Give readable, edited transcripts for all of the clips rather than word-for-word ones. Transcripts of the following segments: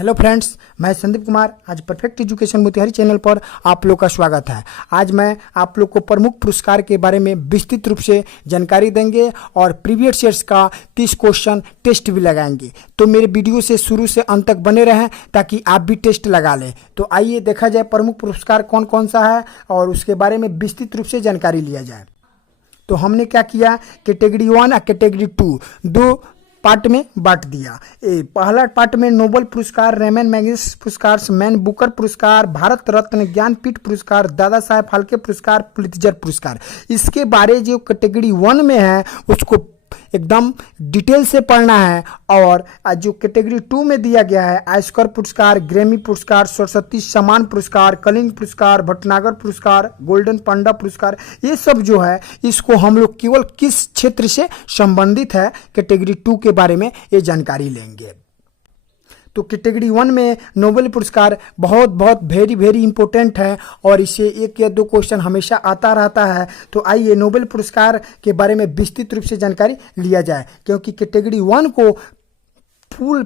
Hello friends, मैं संदीप कुमार। आज perfect education Motihari channel पर आप लोग का स्वागत है। आज मैं आप लोग को प्रमुख पुरस्कार के बारे में विस्तृत रूप से जानकारी देंगे और प्रीवियस ईयर्स का 30 क्वेश्चन टेस्ट भी लगाएंगे। तो मेरे वीडियो से शुरू से अंत तक बने रहें ताकि आप भी टेस्ट लगा लें। तो आइए देखा जाए प्रमुख पुरस्कार कौन कौन सा है और उसके बारे में विस्तृत रूप से जानकारी लिया जाए। तो हमने क्या किया, कैटेगरी 1 और कैटेगरी 2 दो पार्ट में बांट दिया। पहला पार्ट में नोबेल पुरस्कार, रेमन मैगसेसे पुरस्कार, मैन बुकर पुरस्कार, भारत रत्न, ज्ञानपीठ पुरस्कार, दादा साहेब फाल्के पुरस्कार, पुलित्जर पुरस्कार, इसके बारे जो कैटेगरी 1 में है उसको एकदम डिटेल से पढ़ना है। और जो कैटेगरी 2 में दिया गया है, आस्कर पुरस्कार, ग्रैमी पुरस्कार, सरस्वती सम्मान पुरस्कार, कलिंग पुरस्कार, भटनागर पुरस्कार, गोल्डन पांडा पुरस्कार, ये सब जो है इसको हम लोग केवल किस क्षेत्र से संबंधित है कैटेगरी 2 के बारे में ये जानकारी लेंगे। तो कैटेगरी 1 में नोबेल पुरस्कार बहुत वेरी इंपॉर्टेंट है और इससे एक या दो क्वेश्चन हमेशा आता रहता है। तो आइए नोबेल पुरस्कार के बारे में विस्तृत रूप से जानकारी लिया जाए, क्योंकि कैटेगरी 1 को फुल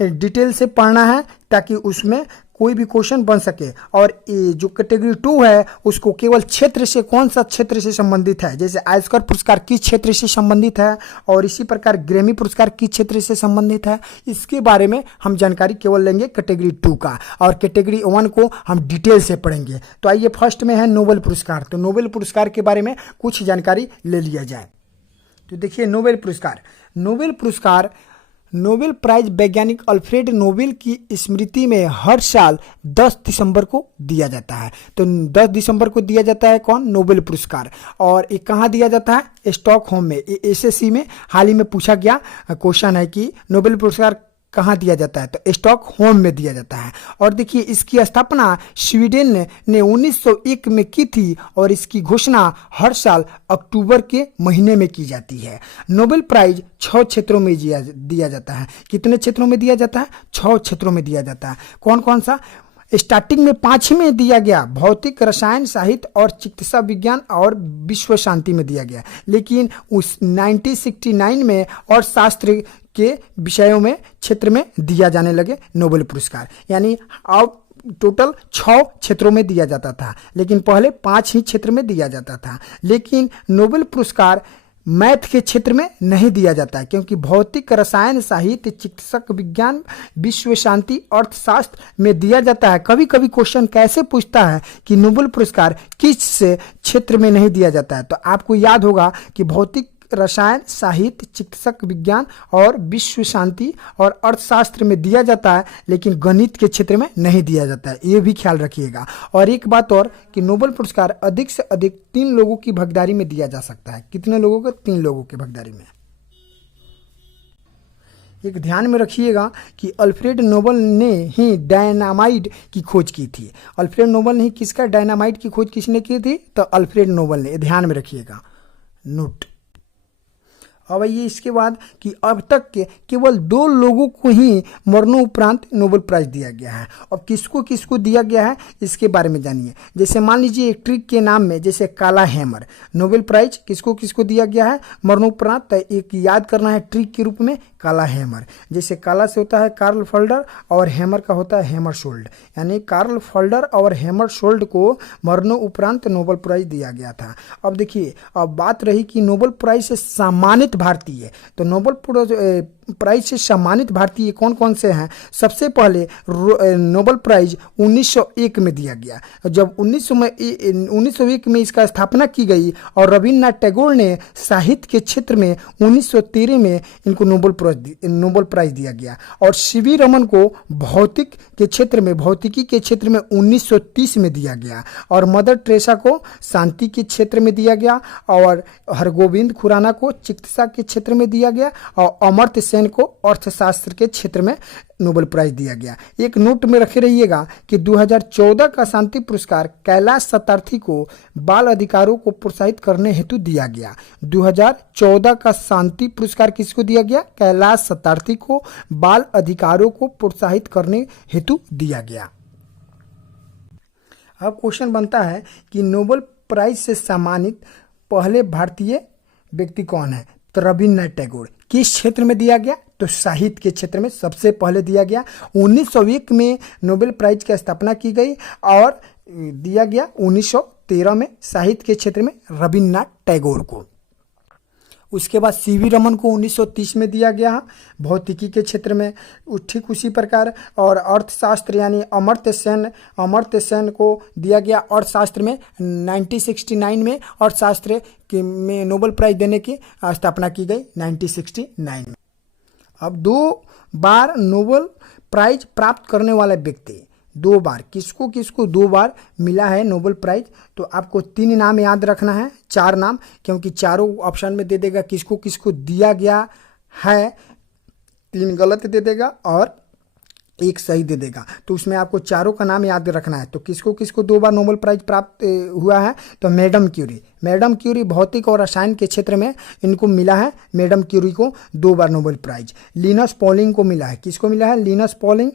डिटेल से पढ़ना है ताकि उसमें कोई भी क्वेश्चन बन सके। और ये जो कैटेगरी 2 है उसको केवल क्षेत्र से, कौन सा क्षेत्र से संबंधित है, जैसे आस्कर पुरस्कार किस क्षेत्र से संबंधित है और इसी प्रकार ग्रैमी पुरस्कार किस क्षेत्र से संबंधित है, इसके बारे में हम जानकारी केवल लेंगे कैटेगरी 2 का। और कैटेगरी 1 को हम डिटेल से पढ़ेंगे। तो आइए फर्स्ट में है नोबेल पुरस्कार। तो नोबेल पुरस्कार के बारे में कुछ जानकारी ले लिया जाए। तो देखिए नोबेल पुरस्कार नोबेल प्राइज वैज्ञानिक अल्फ्रेड नोबेल की स्मृति में हर साल 10 दिसंबर को दिया जाता है। तो 10 दिसंबर को दिया जाता है कौन, नोबेल पुरस्कार। और ये कहाँ दिया जाता है, स्टॉकहोम में। एसएससी में हाल ही में पूछा गया क्वेश्चन है कि नोबेल पुरस्कार कहाँ दिया जाता है, तो स्टॉकहोम में दिया जाता है। और देखिए इसकी स्थापना स्वीडन ने 1901 में की थी और इसकी घोषणा हर साल अक्टूबर के महीने में की जाती है। नोबेल प्राइज 6 क्षेत्रों में दिया जाता है। कितने क्षेत्रों में दिया जाता है, 6 क्षेत्रों में दिया जाता है। कौन कौन सा, स्टार्टिंग में 5 में दिया गया, भौतिक, रसायन, साहित्य और चिकित्सा विज्ञान और विश्व शांति में दिया गया। लेकिन उस 1969 में और शास्त्र के विषयों में क्षेत्र में दिया जाने लगे नोबेल पुरस्कार। यानी अब टोटल 6 क्षेत्रों में दिया जाता था, लेकिन पहले 5 ही क्षेत्र में दिया जाता था। लेकिन नोबेल पुरस्कार मैथ के क्षेत्र में नहीं दिया जाता है, क्योंकि भौतिक, रसायन, साहित्य, चिकित्सक विज्ञान, विश्व शांति, अर्थशास्त्र में दिया जाता है। कभी कभी क्वेश्चन कैसे पूछता है कि नोबेल पुरस्कार किस क्षेत्र में नहीं दिया जाता है, तो आपको याद होगा कि भौतिक, रसायन, साहित्य, चिकित्सक विज्ञान और विश्व शांति और अर्थशास्त्र में दिया जाता है, लेकिन गणित के क्षेत्र में नहीं दिया जाता है। ये भी ख्याल रखिएगा। और एक बात और कि नोबेल पुरस्कार अधिक से अधिक 3 लोगों की भागीदारी में दिया जा सकता है। कितने लोगों को, 3 लोगों की भागीदारी में। एक ध्यान में रखिएगा कि अल्फ्रेड नोबेल ने ही डायनामाइट की खोज की थी। अल्फ्रेड नोबेल ने ही किसका, डायनामाइट की खोज किसने की थी, तो अल्फ्रेड नोबेल ने। ध्यान में रखिएगा, नोट। अब ये इसके बाद कि अब तक के केवल 2 लोगों को ही मरणोपरांत नोबेल प्राइज दिया गया है। अब किसको किसको दिया गया है इसके बारे में जानिए। जैसे मान लीजिए एक ट्रिक के नाम में, जैसे काला हैमर, नोबेल प्राइज किसको किसको दिया गया है मरणोपरांत। एक याद करना है ट्रिक के रूप में, काला हैमर। जैसे काला से होता है कार्ल फल्डर और हैमर का होता है हैमरशोल्ड। यानी कार्ल फल्डर और हैमरशोल्ड को मरणोपरांत नोबेल प्राइज दिया गया था। अब देखिए, अब बात रही कि नोबेल प्राइज से सम्मानित भारतीय, तो नोबेल प्राइज से सम्मानित भारतीय कौन कौन से हैं। सबसे पहले नोबेल प्राइज 1901 में दिया गया। जब 1901 में इसका स्थापना की गई और रविन्द्रनाथ टैगोर ने साहित्य के क्षेत्र में 1913 में इनको नोबेल प्राइज दिया गया। और सीवी रमन को भौतिकी के क्षेत्र में 1930 में दिया गया। और मदर टेरेसा को शांति के क्षेत्र में दिया गया। और हरगोविंद खुराना को चिकित्सा के क्षेत्र में दिया गया। और अमर्त्य सेन को अर्थशास्त्र के क्षेत्र में नोबेल प्राइज दिया गया। एक नोट में रखे रहिएगा कि 2014 का शांति पुरस्कार कैलाश सत्यार्थी को बाल अधिकारों को प्रोत्साहित करने हेतु दिया गया। 2014 का शांति पुरस्कार किसको दिया गया, कैलाश सत्यार्थी को बाल अधिकारों को प्रोत्साहित करने हेतु दिया गया। अब क्वेश्चन बनता है कि नोबेल प्राइज से सम्मानित पहले भारतीय व्यक्ति कौन है। तो रविन्द्रनाथ टैगोर। किस क्षेत्र में दिया गया? तो साहित्य के क्षेत्र में सबसे पहले दिया गया। 1901 में नोबेल प्राइज की स्थापना की गई और दिया गया 1913 में साहित्य के क्षेत्र में रविन्द्रनाथ टैगोर को। उसके बाद सीवी रमन को 1930 में दिया गया भौतिकी के क्षेत्र में। ठीक उसी प्रकार और अर्थशास्त्र यानी अमर्त्य सेन को दिया गया अर्थशास्त्र में 1969 में। अर्थशास्त्र के में नोबेल प्राइज देने की स्थापना की गई 1969 में। अब 2 बार नोबेल प्राइज प्राप्त करने वाला व्यक्ति, 2 बार, किसको किसको 2 बार मिला है नोबेल प्राइज? तो आपको 3 नाम याद रखना है, 4 नाम, क्योंकि चारों ऑप्शन में दे देगा किसको किसको दिया गया है, 3 गलत दे देगा और 1 सही दे देगा। तो उसमें आपको चारों का नाम याद रखना है। तो किसको किसको 2 बार नोबेल प्राइज प्राप्त हुआ है? तो मैडम क्यूरी भौतिक और रसायन के क्षेत्र में इनको मिला है। मैडम क्यूरी को 2 बार नोबेल प्राइज। लिनस पॉलिंग को मिला है। किसको मिला है? Linus Pauling.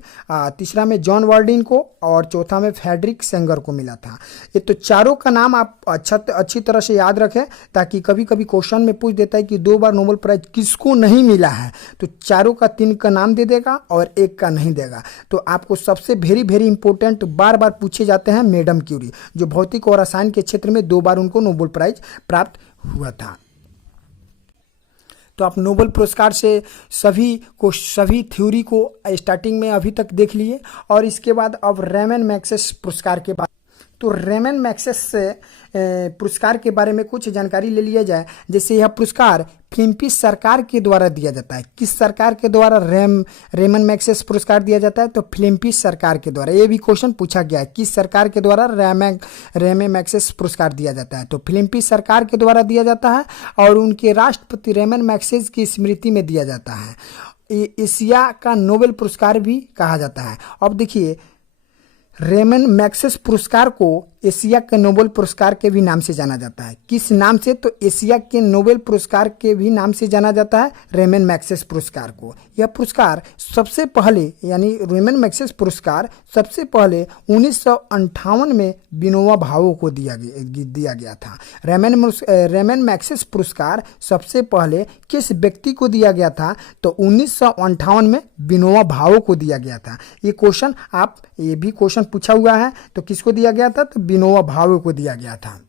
तीसरा में जॉन वर्ल्डिन को और चौथा में फ्रेडरिक सेंगर को मिला था। ये तो चारों का नाम आप अच्छी तरह से याद रखें, ताकि कभी कभी क्वेश्चन में पूछ देता है कि 2 बार नोबेल प्राइज किसको नहीं मिला है। तो चारों का 3 का नाम दे देगा और 1 का नहीं देगा। तो आपको सबसे वेरी इंपॉर्टेंट बार बार पूछे जाते हैं मैडम क्यूरी, जो भौतिक और रसायन के क्षेत्र में 2 बार उनको नोबेल प्राइज प्राप्त हुआ था। तो आप नोबेल पुरस्कार से सभी थ्योरी को स्टार्टिंग में अभी तक देख लिए। और इसके बाद अब रेमन मैग्सेस पुरस्कार के बाद, तो रेमन मैग्सेस पुरस्कार के बारे में कुछ जानकारी ले लिया जाए। जैसे यह पुरस्कार फिलिपींस सरकार के द्वारा दिया जाता है। किस सरकार के द्वारा रेमन मैग्सेस पुरस्कार दिया जाता है? तो फिलिपींस सरकार के द्वारा। ये भी क्वेश्चन पूछा गया है, किस सरकार के द्वारा रेमन मैग्सेस पुरस्कार दिया जाता है? तो फिलिपींस सरकार के द्वारा दिया जाता है और उनके राष्ट्रपति रेमन मैग्सेस की स्मृति में दिया जाता है। एशिया का नोबेल पुरस्कार भी कहा जाता है। अब देखिए, रेमन मैग्सेस पुरस्कार को एशिया के नोबेल पुरस्कार के भी नाम से जाना जाता है। किस नाम से? तो एशिया के नोबेल पुरस्कार के भी नाम से जाना जाता है रेमन मैग्सेस पुरस्कार को। यह पुरस्कार सबसे पहले, यानी रेमन मैग्सेस पुरस्कार सबसे पहले 1958 में विनोबा भावे को दिया गया था। रेमन मैग्सेस पुरस्कार सबसे पहले किस व्यक्ति को दिया गया था? तो 1958 में विनोबा भावे को दिया गया था। ये भी क्वेश्चन पूछा हुआ है। तो किसको दिया गया था? तो विनोबा भावे को दिया गया था।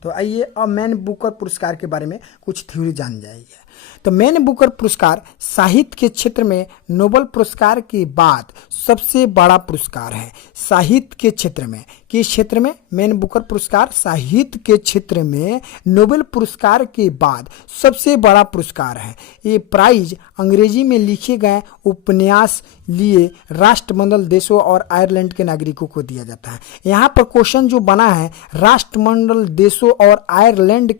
तो आइए अब मैन बुकर पुरस्कार के बारे में कुछ थ्योरी जान जाइए। तो मैन बुकर पुरस्कार साहित्य के क्षेत्र में नोबेल पुरस्कार के बाद सबसे बड़ा पुरस्कार है। साहित्य के क्षेत्र में, किस क्षेत्र में? मैन बुकर पुरस्कार साहित्य के क्षेत्र में नोबेल पुरस्कार के बाद सबसे बड़ा पुरस्कार है। ये प्राइज अंग्रेजी में लिखे गए उपन्यास लिए राष्ट्रमंडल देशों और आयरलैंड के नागरिकों को दिया जाता है। यहाँ पर क्वेश्चन जो बना है राष्ट्रमंडल देशों और आयरलैंड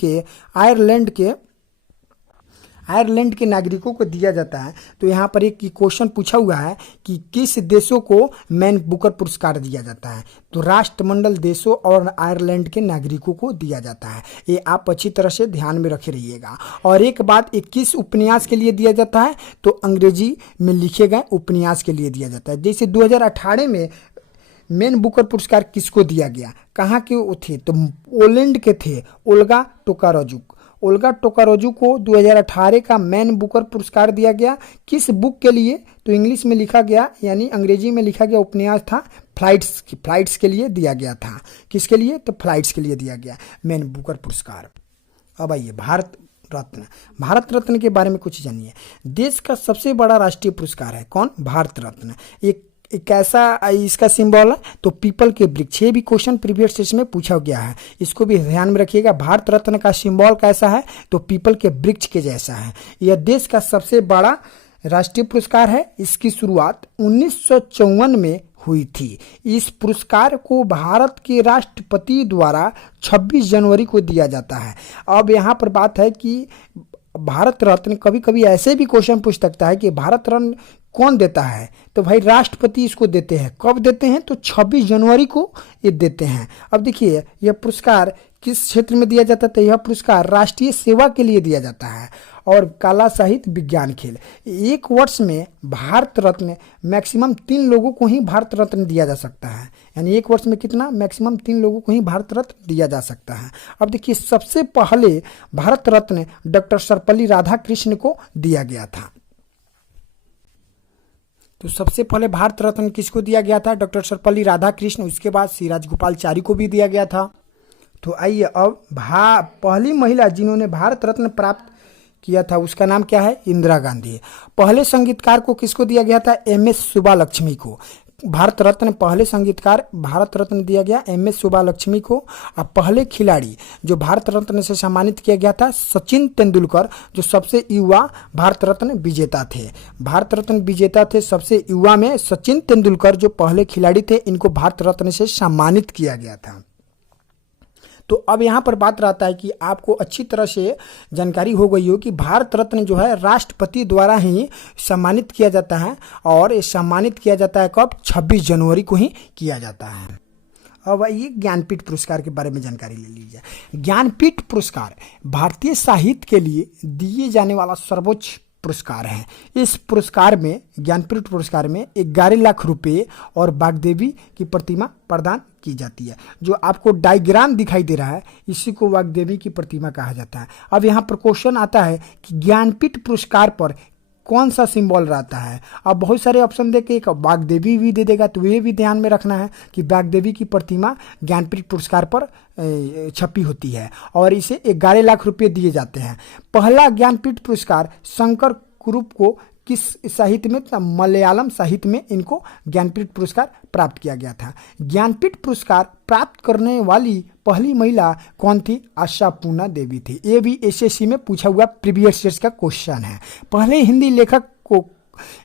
के नागरिकों को दिया जाता है। तो यहाँ पर एक क्वेश्चन पूछा हुआ है कि किस देशों को मैन बुकर पुरस्कार दिया जाता है? तो राष्ट्रमंडल देशों और आयरलैंड के नागरिकों को दिया जाता है। ये आप अच्छी तरह से ध्यान में रखे रहिएगा। और एक बात, एक किस उपन्यास के लिए दिया जाता है? तो अंग्रेजी में लिखे गए उपन्यास के लिए दिया जाता है। जैसे 2018 में मैन बुकर पुरस्कार किसको दिया गया? कहाँ के वो थे? तो पोलैंड के थे, ओल्गा टोकारोजू को 2018 का मैन बुकर पुरस्कार दिया गया। किस बुक के लिए? तो इंग्लिश में लिखा गया, यानी अंग्रेजी में लिखा गया उपन्यास था फ्लाइट्स के लिए दिया गया था। किसके लिए? तो फ्लाइट्स के लिए दिया गया मैन बुकर पुरस्कार। अब आइए भारत रत्न के बारे में कुछ जानिए। देश का सबसे बड़ा राष्ट्रीय पुरस्कार है कौन? भारत रत्न। एक ऐसा इसका सिंबल है तो पीपल के वृक्ष। ये भी क्वेश्चन प्रीवियस सेशन में पूछा गया है, इसको भी ध्यान में रखिएगा। भारत रत्न का सिंबल कैसा है? तो पीपल के वृक्ष के जैसा है। यह देश का सबसे बड़ा राष्ट्रीय पुरस्कार है। इसकी शुरुआत 1954 में हुई थी। इस पुरस्कार को भारत के राष्ट्रपति द्वारा 26 जनवरी को दिया जाता है। अब यहाँ पर बात है कि भारत रत्न, कभी कभी ऐसे भी क्वेश्चन पूछ सकता है कि भारत रत्न कौन देता है? तो भाई राष्ट्रपति इसको देते हैं। कब देते हैं? तो 26 जनवरी को ये देते हैं। अब देखिए, यह पुरस्कार किस क्षेत्र में दिया जाता है? तो यह पुरस्कार राष्ट्रीय सेवा के लिए दिया जाता है। और कला साहित्य विज्ञान खेल। एक वर्ष में भारत रत्न मैक्सिमम 3 लोगों को ही भारत रत्न दिया जा सकता है, यानी एक वर्ष में कितना, मैक्सिमम 3 लोगों को ही भारत रत्न दिया जा सकता है। अब देखिए, सबसे पहले भारत रत्न डॉक्टर सर्वपल्ली राधाकृष्ण को दिया गया था। तो सबसे पहले भारत रत्न किसको दिया गया था, डॉक्टर सर्वपल्ली राधाकृष्ण। उसके बाद श्री राजगोपालाचारी को भी दिया गया था। तो आइए अब पहली महिला जिन्होंने भारत रत्न प्राप्त किया था उसका नाम क्या है, इंदिरा गांधी। पहले संगीतकार को किसको दिया गया था, एम.एस. सुब्बालक्ष्मी को। भारत रत्न पहले संगीतकार भारत रत्न दिया गया एम.एस. सुब्बालक्ष्मी को। और पहले खिलाड़ी जो भारत रत्न से सम्मानित किया गया था, सचिन तेंदुलकर, जो सबसे युवा भारत रत्न विजेता थे। भारत रत्न विजेता थे सबसे युवा में सचिन तेंदुलकर, जो पहले खिलाड़ी थे, इनको भारत रत्न से सम्मानित किया गया था। तो अब यहाँ पर बात रहता है कि आपको अच्छी तरह से जानकारी हो गई हो कि भारत रत्न जो है राष्ट्रपति द्वारा ही सम्मानित किया जाता है, और ये सम्मानित किया जाता है कब, 26 जनवरी को ही किया जाता है। अब ये ज्ञानपीठ पुरस्कार के बारे में जानकारी ले लीजिए। ज्ञानपीठ पुरस्कार भारतीय साहित्य के लिए दिए जाने वाला सर्वोच्च पुरस्कार है। इस पुरस्कार में, ज्ञानपीठ पुरस्कार में 11 लाख रुपए और वाग्देवी की प्रतिमा प्रदान की जाती है। जो आपको डायग्राम दिखाई दे रहा है, इसी को वाग्देवी की प्रतिमा कहा जाता है। अब यहाँ पर क्वेश्चन आता है कि ज्ञानपीठ पुरस्कार पर कौन सा सिंबल रहता है। अब बहुत सारे ऑप्शन दे के एक वाग्देवी भी दे देगा, तो ये भी ध्यान में रखना है कि वाग्देवी की प्रतिमा ज्ञानपीठ पुरस्कार पर छपी होती है, और इसे 11 लाख रुपए दिए जाते हैं। पहला ज्ञानपीठ पुरस्कार शंकर कुरुप को किस साहित्य में, मलयालम साहित्य में इनको ज्ञानपीठ पुरस्कार प्राप्त किया गया था। ज्ञानपीठ पुरस्कार प्राप्त करने वाली पहली महिला कौन थी, आशापूर्णा देवी थी। ये भी एसएससी में पूछा हुआ प्रीवियस ईयर्स का क्वेश्चन है। पहले हिंदी लेखक को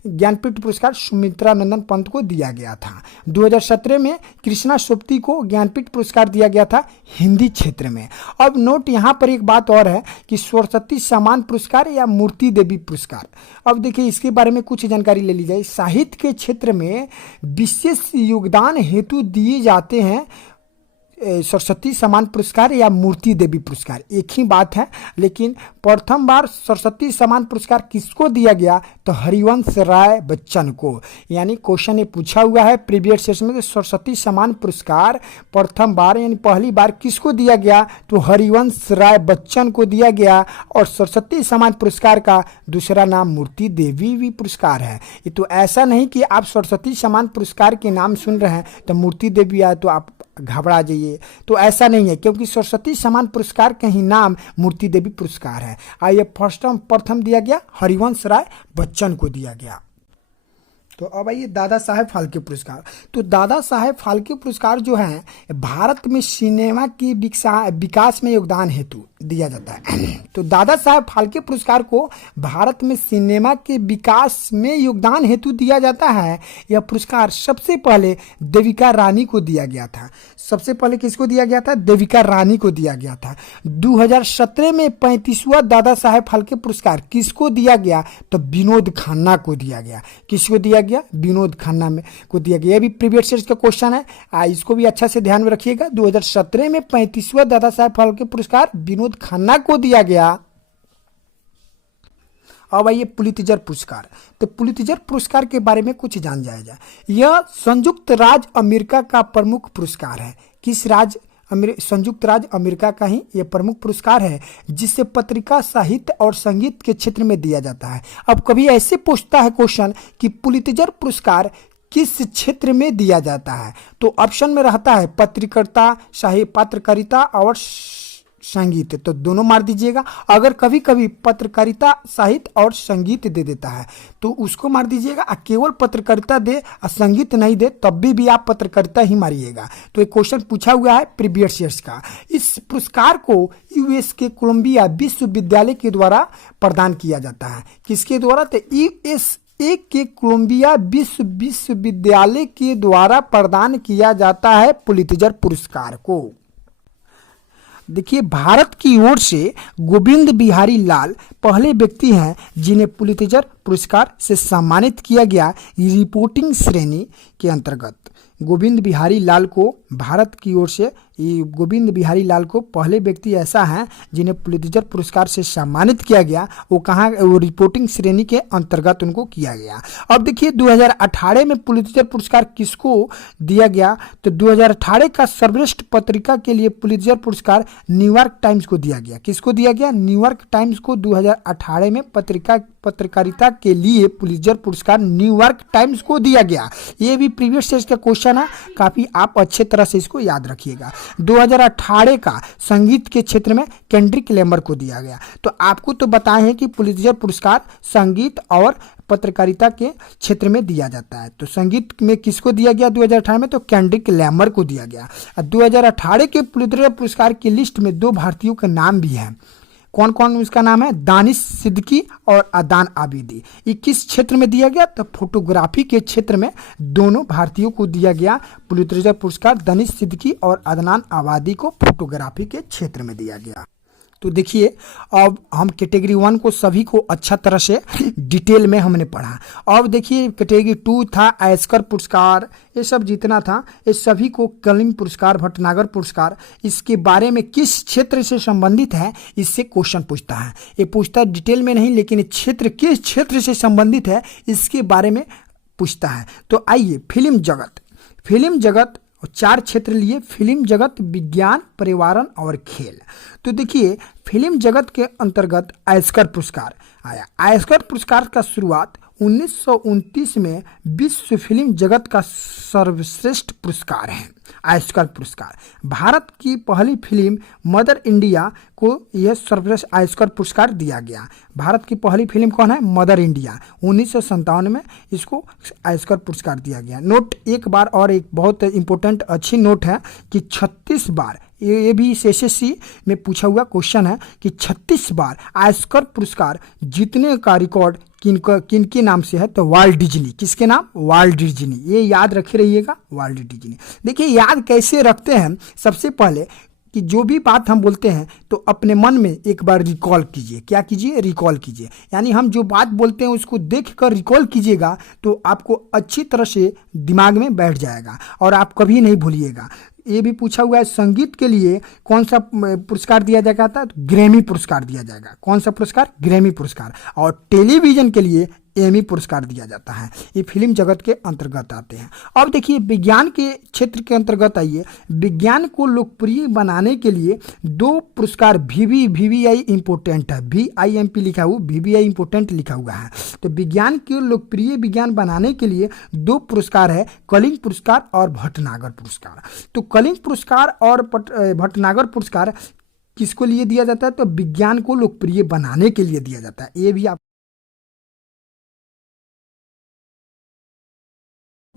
ज्ञानपीठ पुरस्कार सुमित्रा नंदन पंत को दिया गया था। 2017 में कृष्णा सोपती को ज्ञानपीठ पुरस्कार दिया गया था हिंदी क्षेत्र में। अब नोट यहाँ पर एक बात और है कि सरस्वती सम्मान पुरस्कार या मूर्ति देवी पुरस्कार। अब देखिए, इसके बारे में कुछ जानकारी ले ली जाए। साहित्य के क्षेत्र में विशेष योगदान हेतु दिए जाते हैं सरस्वती सम्मान पुरस्कार या मूर्ति देवी पुरस्कार, एक ही बात है। लेकिन प्रथम बार सरस्वती सम्मान पुरस्कार किसको दिया गया, तो हरिवंश राय बच्चन को। यानी क्वेश्चन ये पूछा हुआ है प्रीवियस सेशन में, सरस्वती सम्मान पुरस्कार प्रथम बार यानी पहली बार किसको दिया गया, तो हरिवंश राय बच्चन को दिया गया। और सरस्वती सम्मान पुरस्कार का दूसरा नाम मूर्ति देवी भी पुरस्कार है। ये तो ऐसा नहीं कि आप सरस्वती सम्मान पुरस्कार के नाम सुन रहे हैं तो मूर्ति देवी आए तो आप घबरा जाइए, तो ऐसा नहीं है, क्योंकि सरस्वती सम्मान पुरस्कार का ही नाम मूर्ति देवी पुरस्कार है। आइए, प्रथम दिया गया हरिवंश राय बच्चन को दिया गया। तो अब आइए दादा साहेब फाल्के पुरस्कार। तो दादा साहेब फाल्के पुरस्कार जो है भारत में सिनेमा के विकास में योगदान हेतु दिया जाता है। तो दादा साहेब फाल्के पुरस्कार को भारत में सिनेमा के विकास में योगदान हेतु दिया जाता है। यह पुरस्कार सबसे पहले देविका रानी को दिया गया था। सबसे पहले किसको दिया गया था, देविका रानी को दिया गया था। 2017 में 35वां दादा साहेब फाल्के पुरस्कार किसको दिया गया, तो विनोद खन्ना को दिया गया। किसको दिया गया, विनोद खन्ना में को दिया गया। ये भी प्रीवियस ईयर का क्वेश्चन है, इसको भी अच्छा से ध्यान में रखिएगा। 2017 में 35वां दादा साहेब फाल्के पुरस्कार विनोद खन्ना को दिया गया। अब आइए पुलित्जर पुरस्कार। तो पुलित्जर पुरस्कार के बारे में कुछ जान जाए। यह संयुक्त राज्य अमेरिका का प्रमुख पुरस्कार है। किस राज्य, संयुक्त राज्य अमेरिका का ही यह प्रमुख पुरस्कार है, जिसे पत्रिका, साहित्य और संगीत के क्षेत्र में दिया जाता है। अब कभी ऐसे पूछता है क्वेश्चन कि पुलित्जर पुरस्कार किस क्षेत्र में दिया जाता है, तो ऑप्शन में रहता है पत्रकारिता, पत्रकारिता और संगीत, तो दोनों मार दीजिएगा। अगर कभी कभी पत्रकारिता, साहित्य और संगीत दे देता है तो उसको मार दीजिएगा, और केवल पत्रकारिता दे और संगीत नहीं दे तब भी आप पत्रकारिता ही मारिएगा। तो एक क्वेश्चन पूछा हुआ है प्रीवियस ईयर्स का। इस पुरस्कार को यूएस के कोलंबिया विश्वविद्यालय के द्वारा प्रदान किया जाता है। किसके द्वारा, तो यूएसए के कोलंबिया विश्वविद्यालय के द्वारा प्रदान किया जाता है पुलित्जर पुरस्कार को। देखिए, भारत की ओर से गोविंद बिहारी लाल पहले व्यक्ति हैं जिन्हें पुलित्जर पुरस्कार से सम्मानित किया गया। रिपोर्टिंग श्रेणी के अंतर्गत गोविंद बिहारी लाल को भारत की ओर से ये गोविंद बिहारी लाल को पहले व्यक्ति ऐसा है जिन्हें पुलित्जर पुरस्कार से सम्मानित किया गया। वो कहाँ, वो रिपोर्टिंग श्रेणी के अंतर्गत उनको किया गया। अब देखिए 2018 में पुलित्जर पुरस्कार किसको दिया गया, तो 2018 का सर्वश्रेष्ठ पत्रिका के लिए पुलित्जर पुरस्कार न्यूयॉर्क टाइम्स को दिया गया। किसको दिया गया, न्यूयॉर्क टाइम्स को 2018 में पत्रकारिता के लिए पुलित्जर पुरस्कार न्यूयॉर्क टाइम्स को दिया गया। ये भी प्रीवियस ईयर का क्वेश्चन है, काफी आप अच्छे तरह से इसको याद रखिएगा। 2018 का संगीत के क्षेत्र में केंड्रिक लैमर को दिया गया। तो आपको तो बताए हैं कि पुलित्जर पुरस्कार संगीत और पत्रकारिता के क्षेत्र में दिया जाता है। तो संगीत में किसको दिया गया 2018 में, तो केंड्रिक लैमर को दिया गया। 2018 के पुलित्जर पुरस्कार की लिस्ट में 2 भारतीयों के नाम भी हैं। कौन कौन उसका नाम है, दानिश सिद्दीकी और अदनान आबिदी। ये किस क्षेत्र में दिया गया, तो फोटोग्राफी के क्षेत्र में दोनों भारतीयों को दिया गया पुलित्जर पुरस्कार। दानिश सिद्दीकी और अदनान आबादी को फोटोग्राफी के क्षेत्र में दिया गया। तो देखिए अब हम कैटेगरी 1 को सभी को अच्छा तरह से डिटेल में हमने पढ़ा। अब देखिए कैटेगरी 2 था आयस्कर पुरस्कार, ये सब जितना था ये सभी को कलिंग पुरस्कार, भटनागर पुरस्कार, इसके बारे में किस क्षेत्र से संबंधित है इससे क्वेश्चन पूछता है। ये पूछता है डिटेल में नहीं, लेकिन क्षेत्र किस क्षेत्र से संबंधित है इसके बारे में पूछता है। तो आइए फिल्म जगत 4 क्षेत्र लिए, फिल्म जगत, विज्ञान, पर्यावरण और खेल। तो देखिए फिल्म जगत के अंतर्गत आयस्कर पुरस्कार आया। आयस्कर पुरस्कार का शुरुआत 1929 में विश्व फिल्म जगत का सर्वश्रेष्ठ पुरस्कार है। आयस्कर पुरस्कार भारत की पहली फिल्म मदर इंडिया को यह सर्वश्रेष्ठ आयस्कर पुरस्कार दिया गया। भारत की पहली फिल्म कौन है, मदर इंडिया, 1957 में इसको आयस्कर पुरस्कार दिया गया। नोट एक बार और एक बहुत इंपॉर्टेंट अच्छी नोट है कि 36 बार, ये भी एसएससी में पूछा हुआ क्वेश्चन है कि 36 बार आयस्कर पुरस्कार जीतने का रिकॉर्ड किनके नाम से है, तो वाल्ट डिज्नी। किसके नाम, वाल्ट डिज्नी। ये याद रखे रहिएगा, वाल्ट डिज्नी। देखिए याद कैसे रखते हैं, सबसे पहले कि जो भी बात हम बोलते हैं तो अपने मन में एक बार रिकॉल कीजिए। क्या कीजिए, रिकॉल कीजिए। यानी हम जो बात बोलते हैं उसको देख कर रिकॉल कीजिएगा तो आपको अच्छी तरह से दिमाग में बैठ जाएगा और आप कभी नहीं भूलिएगा। ये भी पूछा हुआ है संगीत के लिए कौन सा पुरस्कार दिया जाएगा, तो ग्रैमी पुरस्कार दिया जाएगा। कौन सा पुरस्कार, ग्रैमी पुरस्कार। और टेलीविजन के लिए एमी पुरस्कार दिया जाता है। ये फिल्म जगत के अंतर्गत आते हैं। अब देखिए विज्ञान के क्षेत्र के अंतर्गत आइए। विज्ञान को लोकप्रिय बनाने के लिए 2 पुरस्कार VVI इंपोर्टेंट है, VIMP लिखा हुआ, VVI इंपोर्टेंट लिखा हुआ है। तो विज्ञान के लोकप्रिय विज्ञान बनाने के लिए 2 पुरस्कार है, कलिंग पुरस्कार और भटनागर पुरस्कार। तो कलिंग पुरस्कार और भटनागर पुरस्कार किसको लिए दिया जाता है, तो विज्ञान को लोकप्रिय बनाने के लिए दिया जाता है। ये भी आप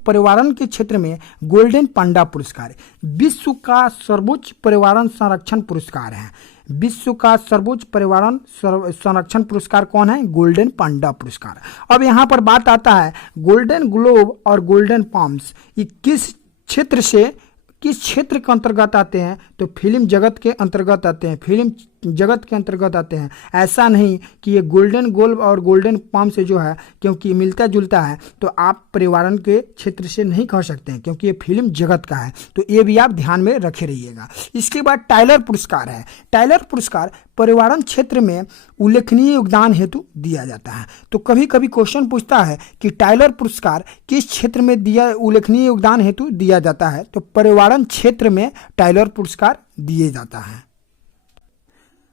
पर्यावरण के क्षेत्र में गोल्डन पांडा पुरस्कार विश्व का सर्वोच्च पर्यावरण संरक्षण पुरस्कार है। विश्व का सर्वोच्च पर्यावरण संरक्षण पुरस्कार कौन है, गोल्डन पांडा पुरस्कार। अब यहाँ पर बात आता है गोल्डन ग्लोब और गोल्डन पाम्स, ये किस क्षेत्र के अंतर्गत आते हैं, तो फिल्म जगत के अंतर्गत आते हैं। फिल्म जगत के अंतर्गत आते हैं। ऐसा नहीं कि ये गोल्डन ग्लोब और गोल्डन पाम से जो है क्योंकि मिलता जुलता है तो आप पर्यावरण के क्षेत्र से नहीं कह सकते हैं, क्योंकि ये फिल्म जगत का है। तो ये भी आप ध्यान में रखे रहिएगा। इसके बाद टाइलर पुरस्कार है। टाइलर पुरस्कार पर्यावरण क्षेत्र में उल्लेखनीय योगदान हेतु दिया जाता है। तो कभी कभी क्वेश्चन पूछता है कि टाइलर पुरस्कार किस क्षेत्र में उल्लेखनीय योगदान हेतु दिया जाता है, तो पर्यावरण क्षेत्र में टाइलर पुरस्कार दिए जाता है।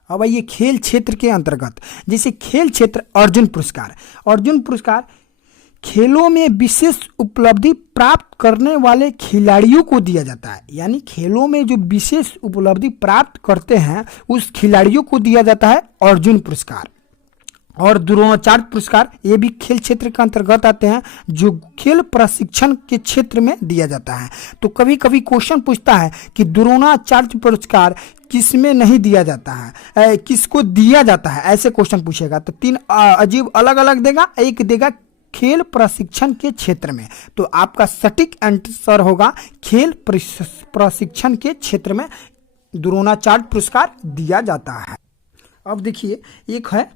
अब ये खेल क्षेत्र के अंतर्गत, जैसे खेल क्षेत्र अर्जुन पुरस्कार खेलों में विशेष उपलब्धि प्राप्त करने वाले खिलाड़ियों को दिया जाता है। यानी खेलों में जो विशेष उपलब्धि प्राप्त करते हैं उस खिलाड़ियों को दिया जाता है अर्जुन पुरस्कार। और द्रोणाचार्य पुरस्कार ये भी खेल क्षेत्र के अंतर्गत आते हैं, जो खेल प्रशिक्षण के क्षेत्र में दिया जाता है। तो कभी कभी क्वेश्चन पूछता है कि द्रोणाचार्य पुरस्कार किसमें नहीं दिया जाता है, किसको दिया जाता है, ऐसे क्वेश्चन पूछेगा तो 3 अजीब अलग अलग देगा। एक देगा खेल प्रशिक्षण के क्षेत्र में, तो आपका सटीक आंसर होगा खेल प्रशिक्षण के क्षेत्र में द्रोणाचार्य पुरस्कार दिया जाता है। अब देखिए एक है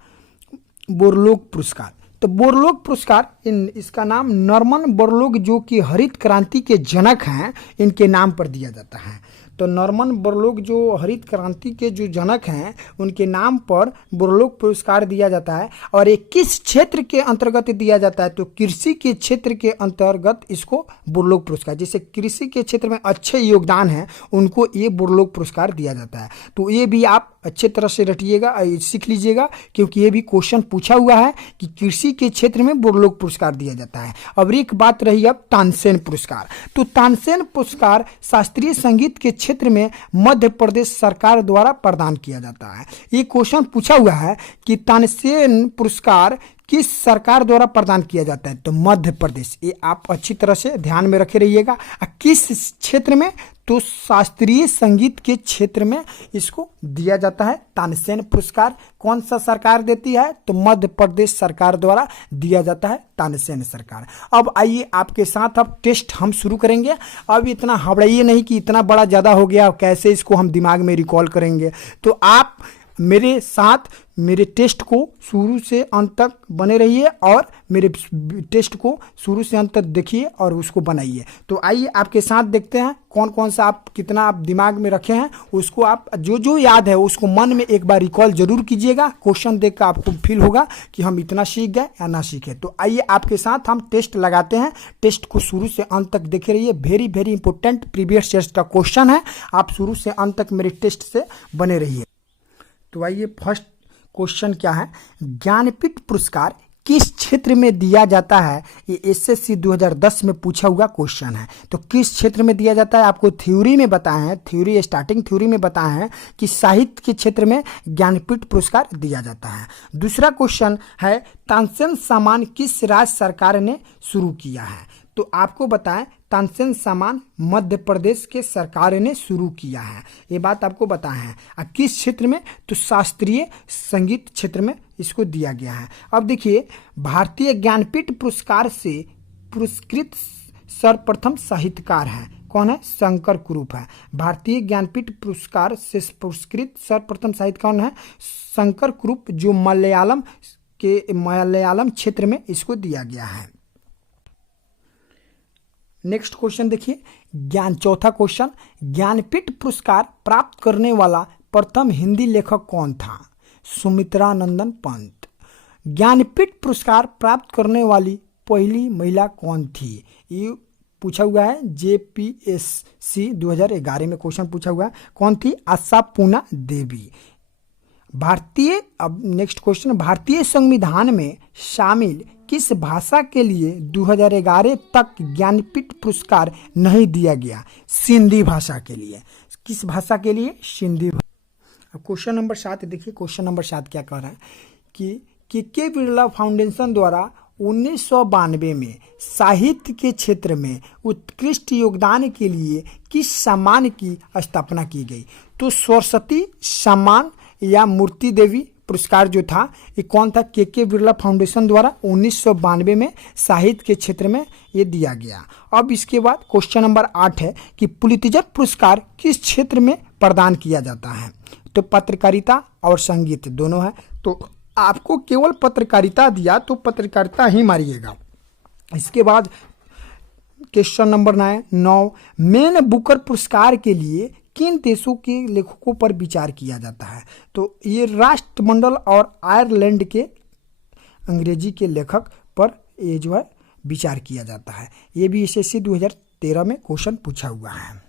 बोरलोग पुरस्कार। तो बोरलोग पुरस्कार इसका नाम नॉर्मन बोरलोग जो कि हरित क्रांति के जनक हैं, इनके नाम पर दिया जाता है। तो नॉर्मन बोरलॉग जो हरित क्रांति के जो जनक हैं उनके नाम पर बोरलॉग पुरस्कार दिया जाता है। और ये किस क्षेत्र के अंतर्गत दिया जाता है? तो कृषि के क्षेत्र के अंतर्गत इसको बोरलॉग पुरस्कार, जैसे कृषि के क्षेत्र में अच्छे योगदान है उनको ये बोरलॉग पुरस्कार दिया जाता है। तो ये भी आप अच्छे तरह से रटिएगा, सीख लीजिएगा, क्योंकि ये भी क्वेश्चन पूछा हुआ है कि कृषि के क्षेत्र में बोरलॉग पुरस्कार दिया जाता है। अब एक बात रही अब तानसेन पुरस्कार। तो तानसेन पुरस्कार शास्त्रीय संगीत के क्षेत्र में मध्य प्रदेश सरकार द्वारा प्रदान किया जाता है। ये क्वेश्चन पूछा हुआ है कि तानसेन पुरस्कार किस सरकार द्वारा प्रदान किया जाता है? तो मध्य प्रदेश। ये आप अच्छी तरह से ध्यान में रखे रहिएगा। किस क्षेत्र में? तो शास्त्रीय संगीत के क्षेत्र में इसको दिया जाता है तानसेन पुरस्कार। कौन सा सरकार देती है? तो मध्य प्रदेश सरकार द्वारा दिया जाता है तानसेन सरकार। अब आइए आपके साथ अब टेस्ट हम शुरू करेंगे। अब इतना हड़बड़ाइए नहीं कि इतना बड़ा ज़्यादा हो गया, कैसे इसको हम दिमाग में रिकॉल करेंगे। तो आप मेरे साथ मेरे टेस्ट को शुरू से अंत तक बने रहिए और मेरे टेस्ट को शुरू से अंत तक देखिए और उसको बनाइए। तो आइए आपके साथ देखते हैं कौन कौन सा आप कितना आप दिमाग में रखे हैं, उसको आप जो जो याद है उसको मन में एक बार रिकॉल जरूर कीजिएगा। क्वेश्चन देखकर आपको फील होगा कि हम इतना सीख गए या ना सीखे। तो आइए आपके साथ हम टेस्ट लगाते हैं। टेस्ट को शुरू से अंत तक देखे रहिए। Very very important previous years का क्वेश्चन है। आप शुरू से अंत तक मेरे टेस्ट से बने रहिए। तो आइए फर्स्ट क्वेश्चन क्या है? ज्ञानपीठ पुरस्कार किस क्षेत्र में दिया जाता है? ये एसएससी 2010 में पूछा हुआ क्वेश्चन है। तो किस क्षेत्र में दिया जाता है आपको थ्योरी में बताए हैं, थ्योरी स्टार्टिंग थ्योरी में बताए हैं कि साहित्य के क्षेत्र में ज्ञानपीठ पुरस्कार दिया जाता है। दूसरा क्वेश्चन है तानसेन सम्मान किस राज्य सरकार ने शुरू किया है? तो आपको बताएं तानसेन सम्मान मध्य प्रदेश के सरकार ने शुरू किया है, ये बात आपको बताए हैं। किस क्षेत्र में? तो शास्त्रीय संगीत क्षेत्र में इसको दिया गया है। अब देखिए भारतीय ज्ञानपीठ पुरस्कार से पुरस्कृत सर्वप्रथम साहित्यकार है कौन है? शंकर कुरूप है। भारतीय ज्ञानपीठ पुरस्कार से पुरस्कृत सर्वप्रथम साहित्यकार कौन है? शंकर कुरूप, जो मलयालम क्षेत्र में इसको दिया गया है। नेक्स्ट क्वेश्चन देखिए, चौथा क्वेश्चन, ज्ञानपीठ पुरस्कार प्राप्त करने वाला प्रथम हिंदी लेखक कौन था? सुमित्रानंदन पंत। ज्ञानपीठ पुरस्कार प्राप्त करने वाली पहली महिला कौन थी? ये पूछा हुआ है जेपीएससी 2011 में क्वेश्चन पूछा हुआ है। कौन थी? आशापूर्णा देवी। अब नेक्स्ट क्वेश्चन, भारतीय संविधान में शामिल किस भाषा के लिए 2011 तक ज्ञानपीठ पुरस्कार नहीं दिया गया? सिंधी भाषा के लिए। किस भाषा के लिए? सिंधी भाषा। अब क्वेश्चन नंबर 7 देखिए, क्वेश्चन नंबर 7 क्या कह रहा है कि के बिरला फाउंडेशन द्वारा 1992 में साहित्य के क्षेत्र में उत्कृष्ट योगदान के लिए किस सम्मान की स्थापना की गई? तो सरस्वती सम्मान या मूर्ति देवी पुरस्कार जो था ये कौन था? के बिरला फाउंडेशन द्वारा 1992 में साहित्य के क्षेत्र में ये दिया गया। अब इसके बाद क्वेश्चन नंबर 8 है कि पुलित्जर पुरस्कार किस क्षेत्र में प्रदान किया जाता है? तो पत्रकारिता और संगीत दोनों है। तो आपको केवल पत्रकारिता दिया तो पत्रकारिता ही मारिएगा। इसके बाद क्वेश्चन नंबर 9, मैन बुकर पुरस्कार के लिए किन देशों के लेखकों पर विचार किया जाता है? तो ये राष्ट्रमंडल और आयरलैंड के अंग्रेजी के लेखक पर ये जो है विचार किया जाता है। ये भी एसएससी 2013 में क्वेश्चन पूछा हुआ है।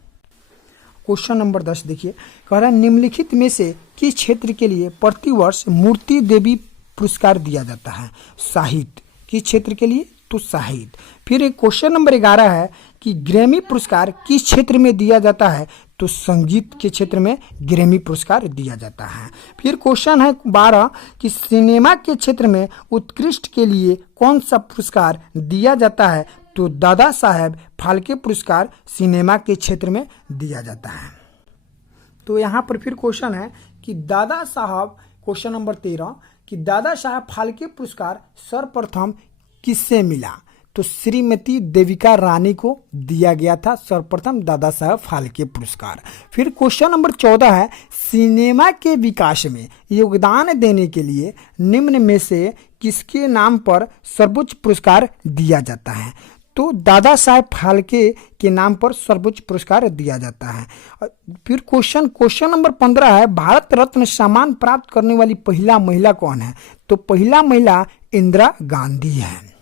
क्वेश्चन नंबर 10 देखिए, कह रहा है निम्नलिखित में से किस क्षेत्र के लिए प्रतिवर्ष मूर्ति देवी पुरस्कार दिया जाता है? साहित्य। किस क्षेत्र के लिए? तो साहित्य। फिर एक क्वेश्चन नंबर 11 है कि ग्रैमी पुरस्कार किस क्षेत्र में दिया जाता है? तो संगीत के क्षेत्र में ग्रैमी पुरस्कार दिया जाता है। फिर क्वेश्चन है 12 कि सिनेमा के क्षेत्र में उत्कृष्ट के लिए कौन सा पुरस्कार दिया जाता है? तो दादा साहेब फाल्के पुरस्कार सिनेमा के क्षेत्र में दिया जाता है। तो यहाँ पर फिर क्वेश्चन है कि दादा साहब, क्वेश्चन नंबर 13 कि दादा साहब फाल्के पुरस्कार सर्वप्रथम किससे मिला? तो श्रीमती देविका रानी को दिया गया था सर्वप्रथम दादा साहब फाल्के पुरस्कार। फिर क्वेश्चन नंबर 14 है सिनेमा के विकास में योगदान देने के लिए निम्न में से किसके नाम पर सर्वोच्च पुरस्कार दिया जाता है? तो दादा साहेब फाल्के के नाम पर सर्वोच्च पुरस्कार दिया जाता है। फिर क्वेश्चन नंबर 15 है, भारत रत्न सम्मान प्राप्त करने वाली महिला कौन है? तो पहला महिला इंदिरा गांधी है।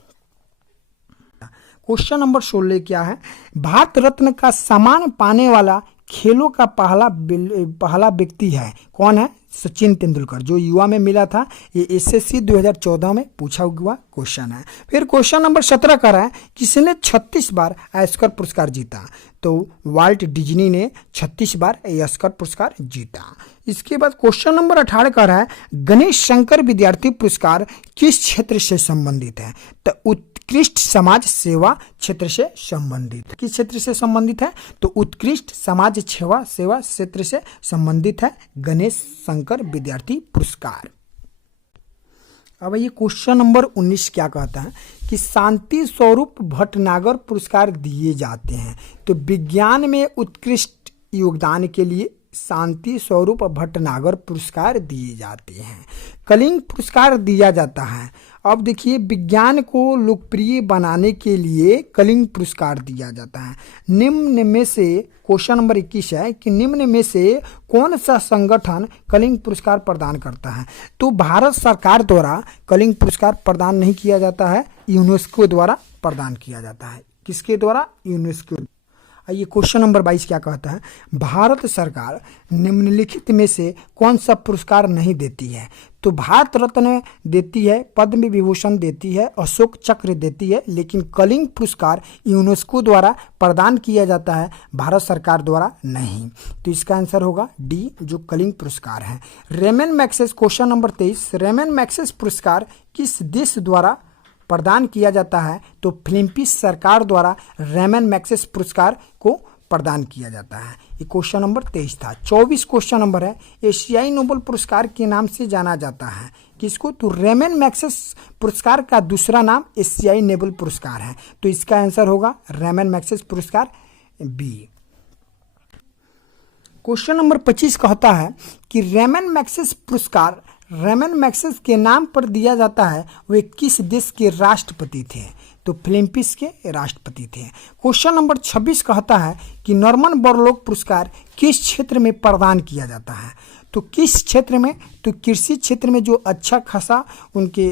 क्वेश्चन नंबर 16 क्या है, भारत रत्न का सम्मान पाने वाला खेलों का पहला व्यक्ति है, कौन है? सचिन तेंदुलकर, जो युवा में मिला था। ये एसएससी 2014 में पूछा हुआ क्वेश्चन है। फिर क्वेश्चन नंबर 17 का है, किसने 36 बार ऑस्कर पुरस्कार जीता? तो वाल्ट डिज्नी ने 36 बार ऑस्कर पुरस्कार जीता। इसके बाद क्वेश्चन नंबर 18 का है, गणेश शंकर विद्यार्थी पुरस्कार किस क्षेत्र से संबंधित है? तो उत्कृष्ट समाज सेवा क्षेत्र से संबंधित। किस क्षेत्र से संबंधित है? तो उत्कृष्ट समाज सेवा क्षेत्र से संबंधित है गणेश शंकर विद्यार्थी पुरस्कार। अब ये क्वेश्चन नंबर 19 क्या कहता है कि शांति स्वरूप भटनागर पुरस्कार दिए जाते हैं। तो विज्ञान में उत्कृष्ट योगदान के लिए शांति स्वरूप भटनागर पुरस्कार दिए जाते हैं। कलिंग पुरस्कार दिया जाता है। अब देखिए, विज्ञान को लोकप्रिय बनाने के लिए कलिंग पुरस्कार दिया जाता है। निम्न में से क्वेश्चन नंबर 21 है कि निम्न में से कौन सा संगठन कलिंग पुरस्कार प्रदान करता है? तो भारत सरकार द्वारा कलिंग पुरस्कार प्रदान नहीं किया जाता है, यूनेस्को द्वारा प्रदान किया जाता है। किसके द्वारा? यूनेस्को। ये क्वेश्चन नंबर 22 क्या कहता है, भारत सरकार निम्नलिखित में से कौन सा पुरस्कार नहीं देती है? तो भारत रत्न देती है, पद्म विभूषण देती है, अशोक चक्र देती है, लेकिन कलिंग पुरस्कार यूनेस्को द्वारा प्रदान किया जाता है, भारत सरकार द्वारा नहीं। तो इसका आंसर होगा डी, जो कलिंग पुरस्कार है। Ramon Magsaysay, question number 23, Ramon Magsaysay पुरस्कार किस देश द्वारा प्रदान किया जाता है? तो फिलीपींस सरकार द्वारा रेमन मैग्सेस पुरस्कार को प्रदान किया जाता है। ये क्वेश्चन नंबर 23 था। 24 क्वेश्चन नंबर है, एशियाई नोबेल पुरस्कार के नाम से जाना जाता है किसको? तो रेमन मैग्सेस पुरस्कार का दूसरा नाम एशियाई नोबेल पुरस्कार है। तो इसका आंसर होगा रेमन मैग्सेस पुरस्कार बी। क्वेश्चन नंबर 25 कहता है कि रेमन मैग्सेस पुरस्कार रेमन मैग्सेस के नाम पर दिया जाता है, वे किस देश के राष्ट्रपति थे? तो फिलीपींस के राष्ट्रपति थे। क्वेश्चन नंबर 26 कहता है कि नॉर्मन बोरलॉग पुरस्कार किस क्षेत्र में प्रदान किया जाता है? तो किस क्षेत्र में? तो कृषि क्षेत्र में जो अच्छा खासा उनके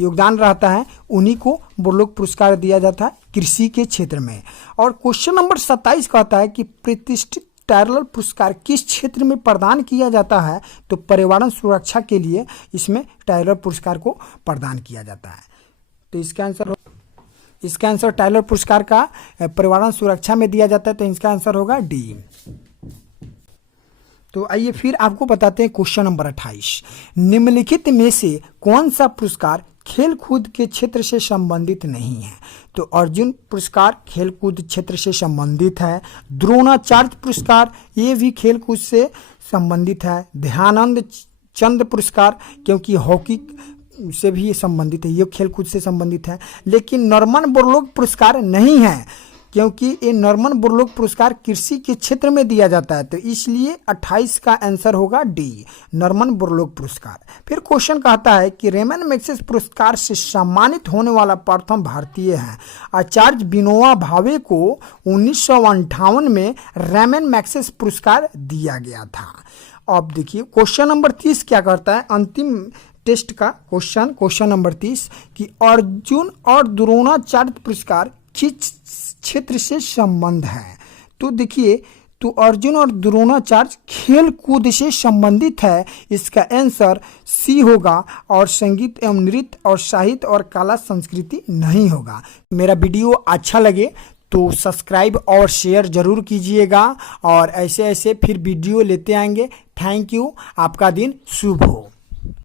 योगदान रहता है, उन्हीं को बोरलॉग पुरस्कार दिया जाता है, कृषि के क्षेत्र में। और क्वेश्चन नंबर 27 कहता है कि प्रतिष्ठित टायरल पुरस्कार किस क्षेत्र में प्रदान किया जाता है? तो पर्यावरण सुरक्षा के लिए इसमें टायरल पुरस्कार को प्रदान किया जाता है। तो इसका आंसर टायरल पुरस्कार का पर्यावरण सुरक्षा में दिया जाता है, तो इसका आंसर होगा डी। तो आइए फिर आपको बताते हैं क्वेश्चन नंबर 28, निम्नलिखित में से कौन सा पुरस्कार खेल कूद के क्षेत्र से संबंधित नहीं है? तो अर्जुन पुरस्कार खेल कूद क्षेत्र से संबंधित है। द्रोणाचार्य पुरस्कार ये भी खेल कूद से संबंधित है। ध्यानंद चंद पुरस्कार क्योंकि हॉकी से भी संबंधित है, ये खेल कूद से संबंधित है। लेकिन नॉर्मन बोरलॉग पुरस्कार नहीं है, क्योंकि ये नॉर्मन बोरलॉग पुरस्कार कृषि के क्षेत्र में दिया जाता है। तो इसलिए 28 का आंसर होगा डी, नॉर्मन बोरलॉग पुरस्कार। फिर क्वेश्चन कहता है कि रेमन मैग्सेस पुरस्कार से सम्मानित होने वाला प्रथम भारतीय है। आचार्य विनोबा भावे को 1958 में रेमन मैग्सेस पुरस्कार दिया गया था। अब देखिए क्वेश्चन नंबर 30 क्या करता है, अंतिम टेस्ट का क्वेश्चन नंबर 30 कि अर्जुन और द्रोणाचार्य पुरस्कार किस क्षेत्र से संबंध है? तो देखिए, तो अर्जुन और द्रोणाचार्य खेल कूद से संबंधित है, इसका आंसर सी होगा। और संगीत एवं नृत्य और साहित्य और कला संस्कृति नहीं होगा। मेरा वीडियो अच्छा लगे तो सब्सक्राइब और शेयर जरूर कीजिएगा, और ऐसे फिर वीडियो लेते आएंगे। थैंक यू, आपका दिन शुभ हो।